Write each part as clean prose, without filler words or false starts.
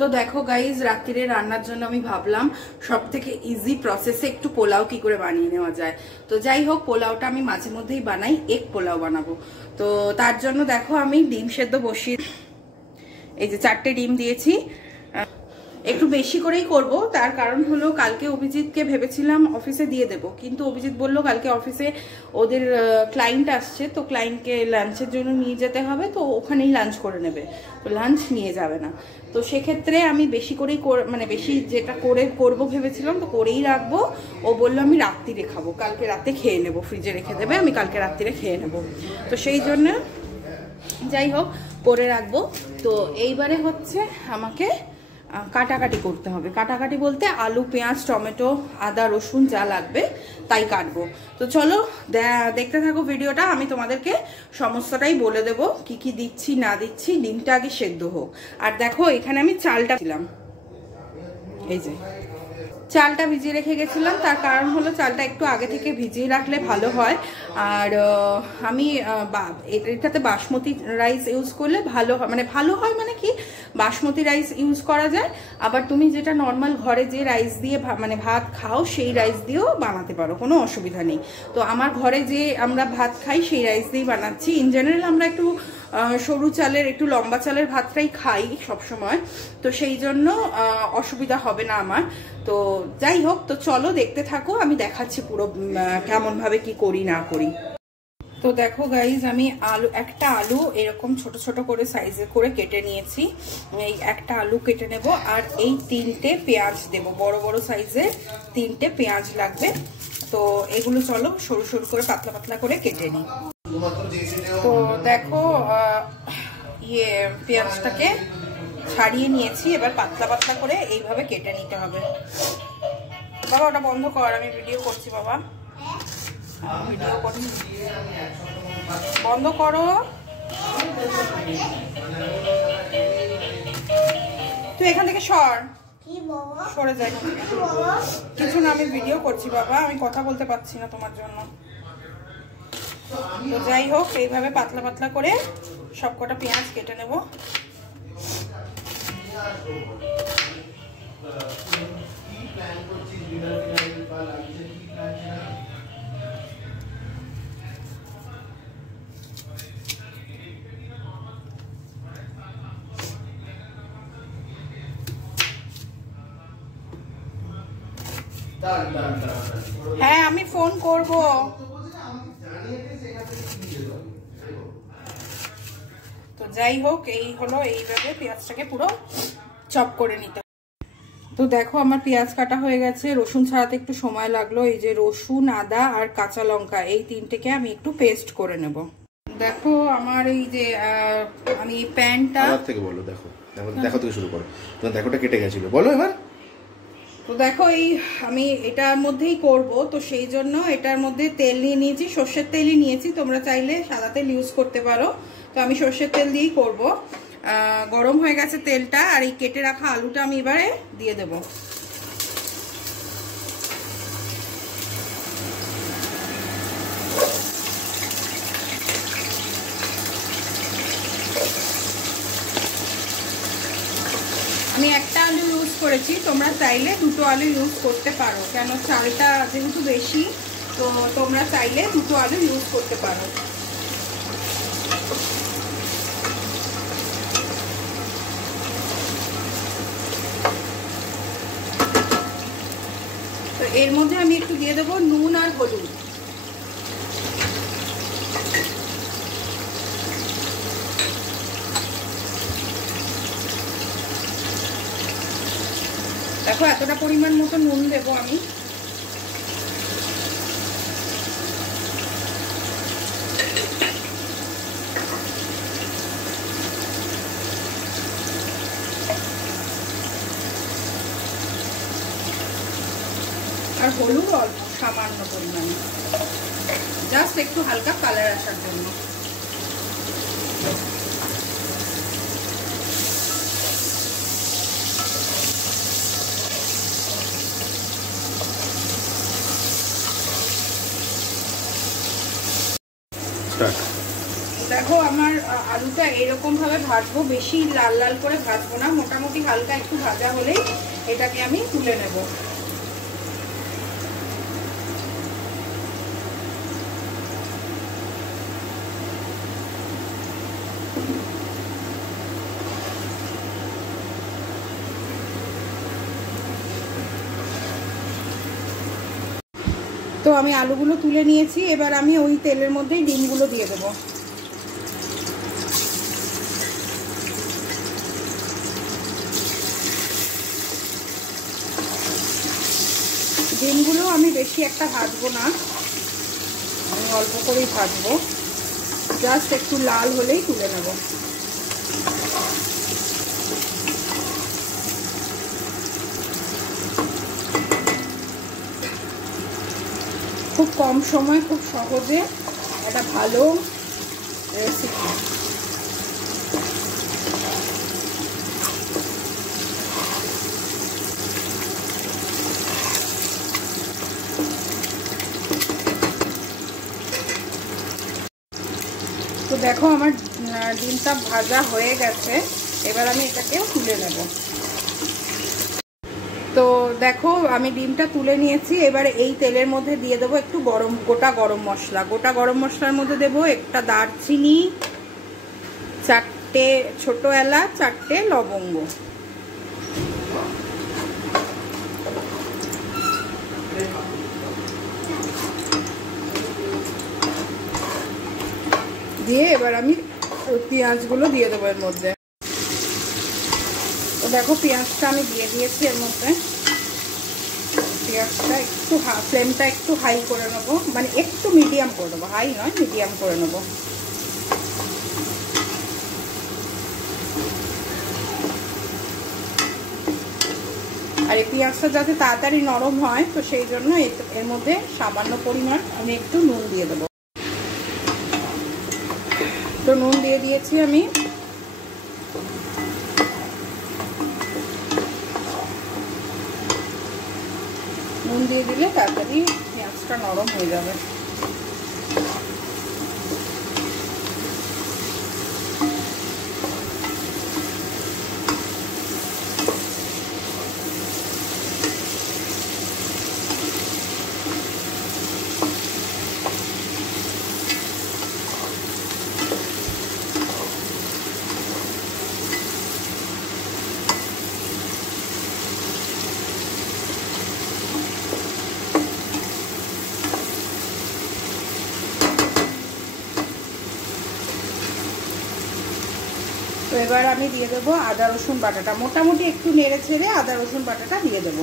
তো দেখো গাইজ, রাত্রিরে রান্নার জন্য আমি ভাবলাম সব থেকে ইজি প্রসেসে একটু পোলাও কি করে বানিয়ে নেওয়া যায়। তো যাই হোক, পোলাওটা আমি মাঝে মধ্যেই বানাই, এগ পোলাও বানাবো। তো তার জন্য দেখো আমি ডিম সেদ্ধ বসিয়ে, এই যে 4টে ডিম দিয়েছি। একটু বেশি করেই করব, তার কারণ হলো কালকে অভিজিৎকে ভেবেছিলাম অফিসে দিয়ে দেব, কিন্তু অভিজিৎ বলল কালকে অফিসে ওদের ক্লায়েন্ট আসছে, তো ক্লায়েন্টকে লাঞ্চের জন্য নিয়ে যেতে হবে, তো ওখানেই লাঞ্চ করে নেবে, তো লাঞ্চ নিয়ে যাবে না। তো সেক্ষেত্রে আমি বেশি করেই মানে বেশি যেটা করব ভেবেছিলাম তো করেই রাখবো। ও বললো আমি রাত্রিরে খাবো, কালকে রাতে খেয়ে নেব, ফ্রিজে রেখে দেবে, আমি কালকে রাত্রিরে খেয়ে নেব। তো সেই জন্য যাই হোক করে রাখবো। তো এইবারে হচ্ছে আমাকে কাটাকাটি করতে হবে। কাটাকাটি বলতে আলু, পেঁয়াজ, টমেটো, আদা, রসুন যা লাগবে তাই কাটবো। তো চলো দেখতে থাকো ভিডিওটা, আমি তোমাদেরকে সমস্তটাই বলে দেব কি কি দিচ্ছি না দিচ্ছি। ডিমটা আগে সেদ্ধ হোক। আর দেখো এখানে আমি চালটা দিলাম, এই যে চালটা ভিজিয়ে রেখে গেছিলাম, তার কারণ হলো চালটা একটু আগে থেকে ভিজিয়ে রাখলে ভালো হয়। আর আমি এটাতে বাসমতি রাইস ইউজ করলে ভালো হয়, ভালো হয় মানে কি, বাসমতি রাইস ইউজ করা যায়। আবার তুমি যেটা নর্মাল ঘরে যে রাইস দিয়ে ভাত খাও সেই রাইস দিয়েও বানাতে পারো, কোনো অসুবিধা নেই। তো আমার ঘরে যে আমরা ভাত খাই সেই রাইস দিয়েই বানাচ্ছি। ইন জেনারেল আমরা একটু সরু চালের, একটু লম্বা চালের ভাতটাই খাই সবসময়, তো সেই জন্য অসুবিধা হবে না আমার। তো যাই হোক, তো চলো দেখতে থাকো, আমি দেখাচ্ছি পুরো কেমন ভাবে কি করি না করি। তো দেখো গাইজ, আমি একটা আলু এরকম ছোট ছোট করে সাইজে করে কেটে নিয়েছি। এই একটা আলু কেটে নেব, আর এই 3টে পেঁয়াজ দেব, বড় বড় সাইজের 3টে পেঁয়াজ লাগবে। তো এগুলো চলো সরু সরু করে পাতলা পাতলা করে কেটে নিই। তো দেখো পেঁয়াজটাকে ছাড়িয়ে নিয়েছি, এবার পাতলা পাতলা করে এইভাবে কেটে নিতে হবে। বাবা ওটা বন্ধ কর, আমি ভিডিও করছি বাবা, ভিডিও করি, বন্ধ করো। তুই এখান থেকে সরে যাই, কিছু না, আমি ভিডিও করছি বাবা, আমি কথা বলতে পারছি না তোমার জন্য। তো যাই হোক, এইভাবে পাতলা পাতলা করে সবকটা পেঁয়াজ কেটে নেব। হ্যাঁ আমি ফোন করব। তো যাই হোক, এই হলো, এইভাবে পেঁয়াজটাকে পুরো চপ করে নিতে। তো দেখো আমার পেঁয়াজ কাটা হয়ে গেছে, রসুন ছাড়াতে একটু সময় লাগলো। এই যে রসুন, আদা আর কাঁচা লঙ্কা, এই 3টেকে আমি একটু পেস্ট করে নেব। দেখো আমার এই যে আমি প্যানটা থেকে বলো, দেখো দেখো থেকে শুরু করো, তোমার দেখোটা কেটে গেছিল, বলো এবার। তো দেখো এই আমি এটার মধ্যেই করব, তো সেই জন্য এটার মধ্যে তেল নিয়ে নিয়েছি, সর্ষের তেলই নিয়েছি, তোমরা চাইলে সাদা তেল ইউজ করতে পারো। তো আমি সর্ষের তেল দিয়েই করব। গরম হয়ে গেছে তেলটা, আর এই কেটে রাখা আলুটা আমি এবারে দিয়ে দেব। আমি একটা আলু ইউজ করেছি, তোমরা চাইলে 2টো আলু ইউজ করতে পারো, কেন চালটা যেহেতু বেশি, তো তোমরা চাইলে 2টো আলু ইউজ করতে পারো। তো এর মধ্যে আমি একটু দিয়ে দেবো নুন আর হলুদ। দেখো এতটা পরিমাণ মতো নুন দেবো আমি। আর হলুদ অল্প সামান্য পরিমাণে, জাস্ট একটু হালকা কালার আসার জন্য। দেখো আমার আলুটা এরকম ভাবে ভাজবো, বেশি লাল লাল করে ভাজবো না, মোটামুটি হালকা একটু ভাজা হলেই এটাকে আমি তুলে নেব। তো আমি আলুগুলো তুলে নিয়েছি, এবার আমি ওই তেলের মধ্যেই ডিমগুলো দিয়ে দেবো। ডিমগুলো আমি বেশি একটা ভাজবো না, আমি অল্প করেই ভাজবো, জাস্ট একটু লাল হলেই তুলে নেব। খুব কম সময় খুব সহজে একটা ভালো রেসিপি। তো দেখো আমার ডিমটা ভাজা হয়ে গেছে, এবার আমি এটাকেও তুলে নেব। তো দেখো আমি ডিমটা তুলে নিয়েছি, এবার এই তেলের মধ্যে দিয়ে দেবো একটু গোটা গরম মশলা। গোটা গরম মশলার মধ্যে দেবো একটা দারচিনি, 4টে ছোট এলাচ, 4টে লবঙ্গ, দিয়ে এবার আমি পেঁয়াজগুলো দিয়ে দেবো এর মধ্যে। তো দেখো পেঁয়াজটা আমি দিয়ে দিয়েছি এর মধ্যে। পেঁয়াজটা একটু ফ্লেমটা একটু হাই করে নেবো, মানে একটু মিডিয়াম করে নেবো, হাই নয় মিডিয়াম করে নেবো। আর এই পেঁয়াজটা যাতে তাড়াতাড়ি নরম হয়, তো সেই জন্য এর মধ্যে সামান্য পরিমাণ আমি একটু নুন দিয়ে দেবো। তো নুন দিয়ে দিয়েছি আমি। নুন দিয়ে দিলে তাড়াতাড়ি পেঁয়াজটা নরম হয়ে যাবে। তো এবার আমি দিয়ে দেবো আদা রসুন বাটাটা, মোটামুটি একটু নেড়ে ছেড়ে আদা রসুন বাটাটা দিয়ে দেবো।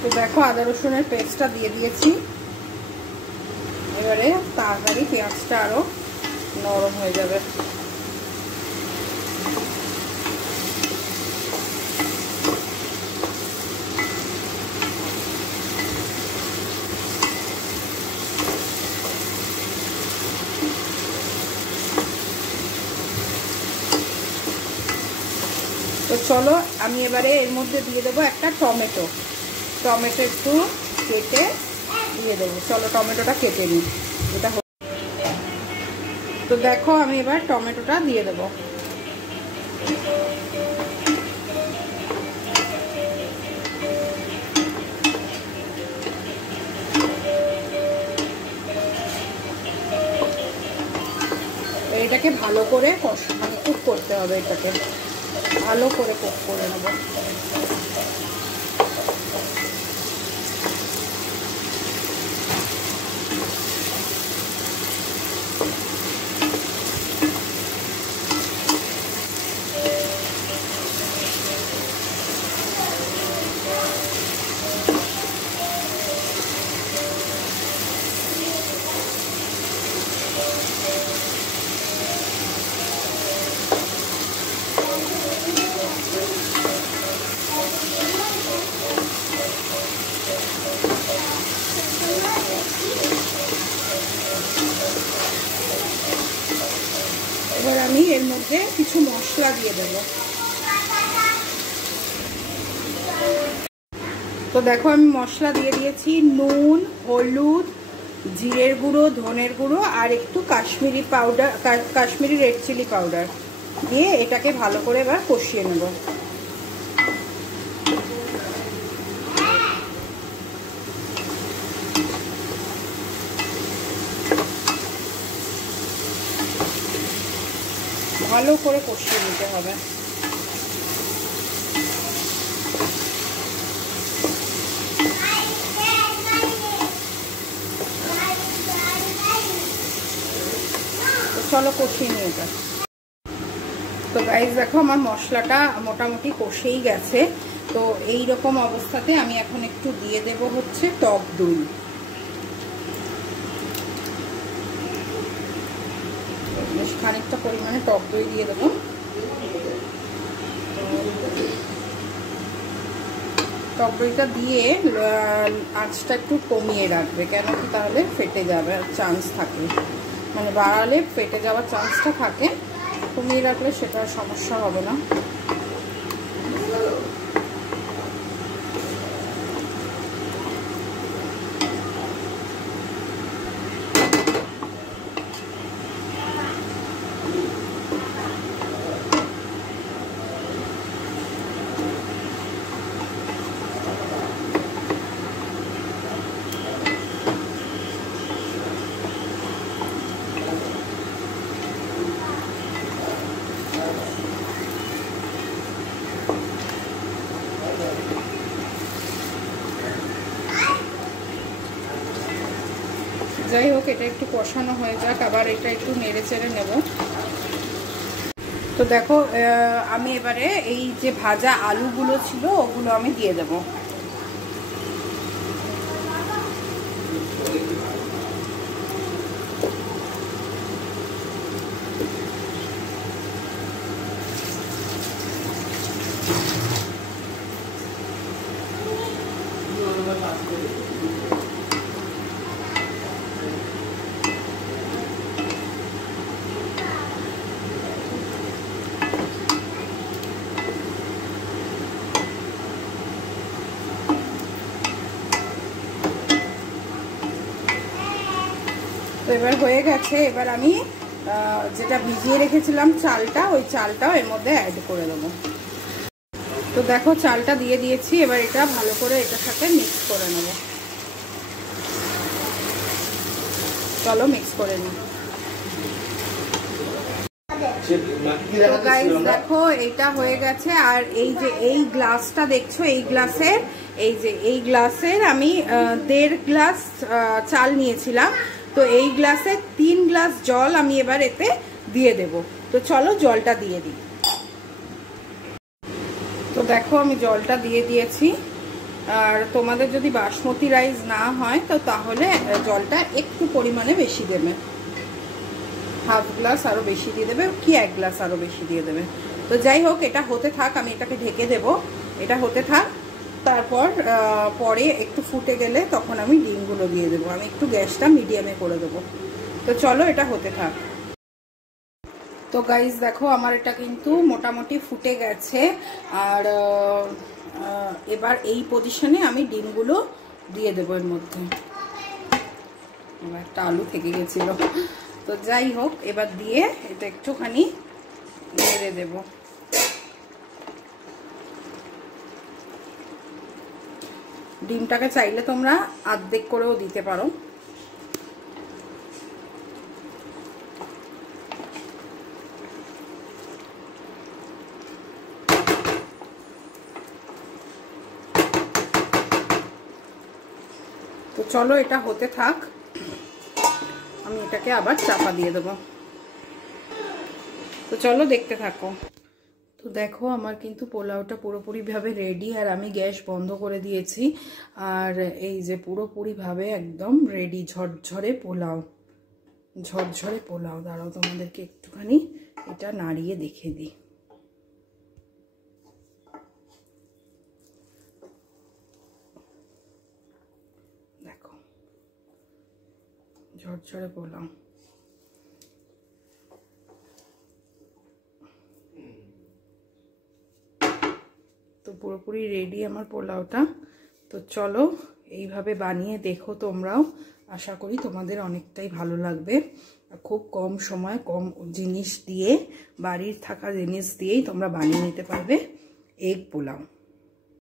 তো দেখো আদা রসুনের পেস্টটা দিয়ে দিয়েছি, এবারে তাড়াতাড়ি পেঁয়াজটা আরো নরম হয়ে যাবে। তো চলো আমি এবারে এর মধ্যে দিয়ে দেবো একটা টমেটো। টমেটো একটু কেটে দিয়ে দেবো। চলো টমেটোটা কেটে নিই। এটা তো দেখো আমি এবার টমেটোটা দিয়ে দেবো। এটাকে ভালো করে মানে কুক করতে হবে, এটাকে ভালো করে কুক করে নেব। এবার আমি এর মধ্যে কিছু মশলা দিয়ে দেব। তো দেখো আমি মশলা দিয়ে দিয়েছি, নুন, হলুদ, জিরের গুঁড়ো, ধনের গুঁড়ো আর একটু Kashmiri powder, Kashmiri red chilli powder দিয়ে এটাকে ভালো করে এবার কষিয়ে নেব। ভালো করে কষিয়ে নিতে হবে। চলো কষিয়ে নিয়ে যা। তো গাইস দেখো আমার মশলাটা মোটামুটি কষেই গেছে। তো এই রকম অবস্থাতে আমি এখন একটু দিয়ে দেব হচ্ছে টক দই। বেশ খানিকটা পরিমাণে টক দই দিয়ে দেবো। টক দইটা দিয়ে আঁচটা একটু কমিয়ে রাখবে, কেন কি তাহলে ফেটে যাবে চান্স থাকে, মানে বাড়ালে ফেটে যাওয়ার চান্সটা থাকে। কমিয়ে রাখলে সেটা সমস্যা হবে না। যাই হোক, এটা একটু কষানো হয়ে যাক, আবার এটা একটু নেড়ে চেড়ে নেব। তো দেখো আমি এবারে এই যে ভাজা আলুগুলো ছিল ওগুলো আমি দিয়ে দেব। তো এবার হয়ে গেছে। এবার আমি যেটা ভিজিয়ে রেখেছিলাম চালটা, ওই চালটাও এর মধ্যে অ্যাড করে দেবো। তো দেখো চালটা দিয়ে দিয়েছি, এবার এটা ভালো করে এটার সাথে মিক্স করে নেব। চলো মিক্স করে নিই। তো গাইস দেখো এটা হয়ে গেছে। আর এই যে এই গ্লাসটা দেখছো, এই গ্লাসের আমি 1.5 গ্লাস চাল নিয়েছিলাম। তো এই গ্লাসে 3 গ্লাস জল আমি এবার এতে দিয়ে দেব। তো চলো জলটা দিয়ে দিই। তো দেখো আমি জলটা দিয়ে দিয়েছি। আর তোমাদের যদি বাসমতি রাইস না হয় তো তাহলে জলটা একটু পরিমাণে বেশি দেবে, 1/2 গ্লাস আরো বেশি দিয়ে দেবে, কি 1 গ্লাস আরো বেশি দিয়ে দেবে। তো যাই হোক এটা হতে থাক, আমি এটাকে ঢেকে দেব। এটা হতে থাক, তারপর পরে একটু ফুটে গেলে তখন আমি ডিমগুলো দিয়ে দেবো। আমি একটু গ্যাসটা মিডিয়ামে করে দেবো। তো চলো এটা হতে থাক। তো গাইস দেখো আমার এটা কিন্তু মোটামুটি ফুটে গেছে। আর এবার এই পজিশনে আমি ডিমগুলো দিয়ে দেবো এর মধ্যে। একটা আলু থেকে গেছিল। তো যাই হোক এবার দিয়ে এটা একটুখানি নেড়ে দেব। ডিমটাকে চাইলে তোমরা অর্ধেক করেও দিতে পারো। তো চলো এটা হতে থাক, আমি এটাকে আবার চাপা দিয়ে দেবো। তো চলো দেখতে থাকো। তো দেখো আমার কিন্তু পোলাওটা পুরোপুরিভাবে রেডি। আর আমি গ্যাস বন্ধ করে দিয়েছি। আর এই যে পুরোপুরিভাবে একদম রেডি ঝরঝরে পোলাও, ঝরঝরে পোলাও। দাঁড়াও তোমাদেরকে একটুখানি এটা নাড়িয়ে দেখে দিই। দেখো ঝরঝরে পোলাও। তো পুরোপুরি রেডি আমার পোলাওটা। তো চলো এইভাবে বানিয়ে দেখো তোমরাও। আশা করি তোমাদের অনেকটাই ভালো লাগবে। খুব কম সময় কম জিনিস দিয়ে, বাড়ির থাকা জিনিস দিয়েই তোমরা বানিয়ে নিতে পারবে এগ পোলাও।